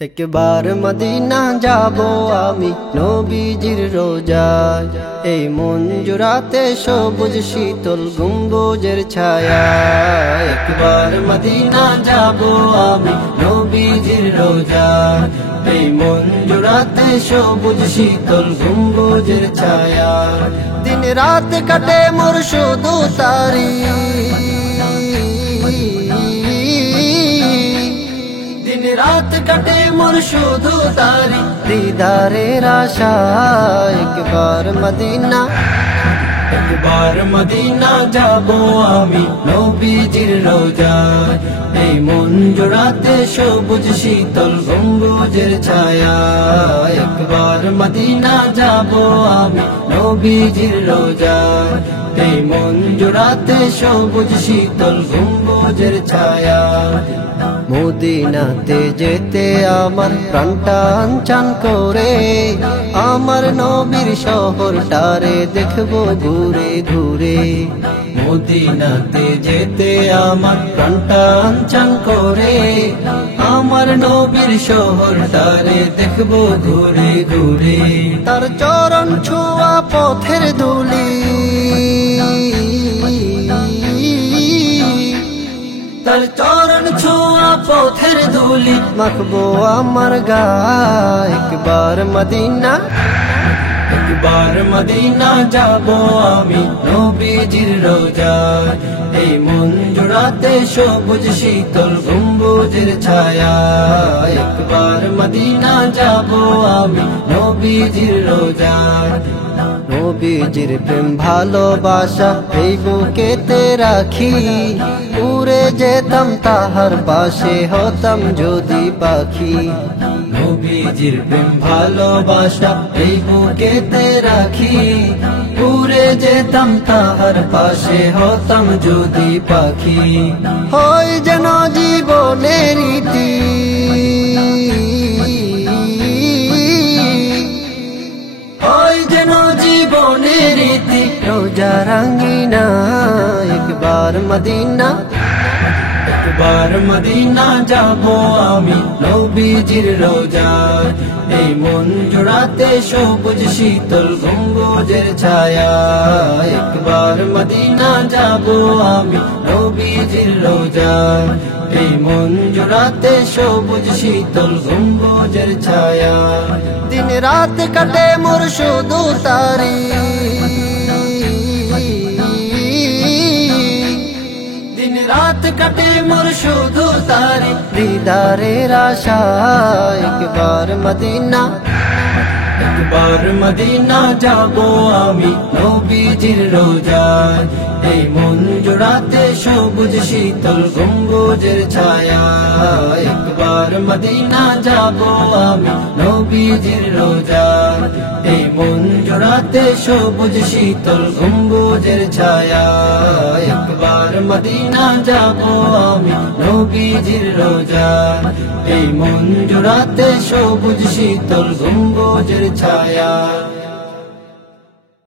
একবার মদিনা যাব আমি নবীজির রোজায়, এই মন জুড়াতে সবুজ শীতল গম্বুজের ছায়া। একবার মদিনা যাব আমি নবীজির রোজায়, এই মন জুড়াতে সবুজ শীতল গম্বুজের ছায়া। দিন রাত কাটে মোর শুধু তারি, দিন রাত কাটে মোর শুধু তারি দিদারের আশা। একবার মদিনা, একবার মদিনা যাব আমি নবীজির রোজায়, এই মন জোড়াতে সবুজ শীতল গম্বুজের ছায়া। একবার মদিনা যাব আমি নবীজির রোজায়, এই মন জোড়াতে সবুজ শীতল গম্বুজের ছায়া। মদিনাতে যেতে আমার প্রাণটা আনচান করে, আমার নবীর শহরটারে দেখবো ঘুরে ঘুরে। মদিনাতে যেতে আমার প্রাণটা আনচান করে, আমার নবীর শহরটারে দেখবো ঘুরে ঘুরে। তার চরণ ছোঁয়া পথের ধুলি, তার চরণ ছোঁয়া পথের ধুলি মাখবো আমার গায়। একবার মদিনা, একবার মদিনা যাব আমি নবীজির রোজায়, এই মন জোড়াতে সবুজ শীতল গম্বুজের ছায়া। একবার মদিনা যাব আমি নবীজির রোজায়, নবীজির প্রেম ভালোবাসা এই বুকেতে রাখি, উড়ে যেতাম তাহার পাশে হতাম যদি পাখি। নবীজির প্রেম ভালোবাসা এই বুকেতে রাখি, উড়ে যেতাম তাহার পাশে হতাম যদি পাখি। হয় যেন জীবনের রীতি, হয় যেন জীবনের রীতি রোজা রাঙ্গিনা। একবার মদিনা, একবার মদিনা যাব আমি নবীজির রোজায়, এই মন জোড়াতে সবুজ শীতল গম্বুজের ছায়া। একবার মদিনা যাব আমি নবীজির রোজায়, এই মন জোড়াতে সবুজ শীতল গম্বুজের ছায়া। দিন রাত কাটে মোর শুধু তারি, দিন রাত কাটে মোর শুধু তারি দিদারের আশা। একবার মদিনা, একবার মদিনা যাব আমি নবীজির রোজায়, এই মন জোড়াতে সবুজ শীতল গম্বুজের ছায়া। একবার মদিনা যাব আমি নবীজির রোজায়, এই মন জোড়াতে সবুজ শীতল গম্বুজের ছায়া। একবার মদিনা যাব আমি নবীজির রোজায়, এই মন জোড়াতে সবুজ শীতল গম্বুজের ছায়া।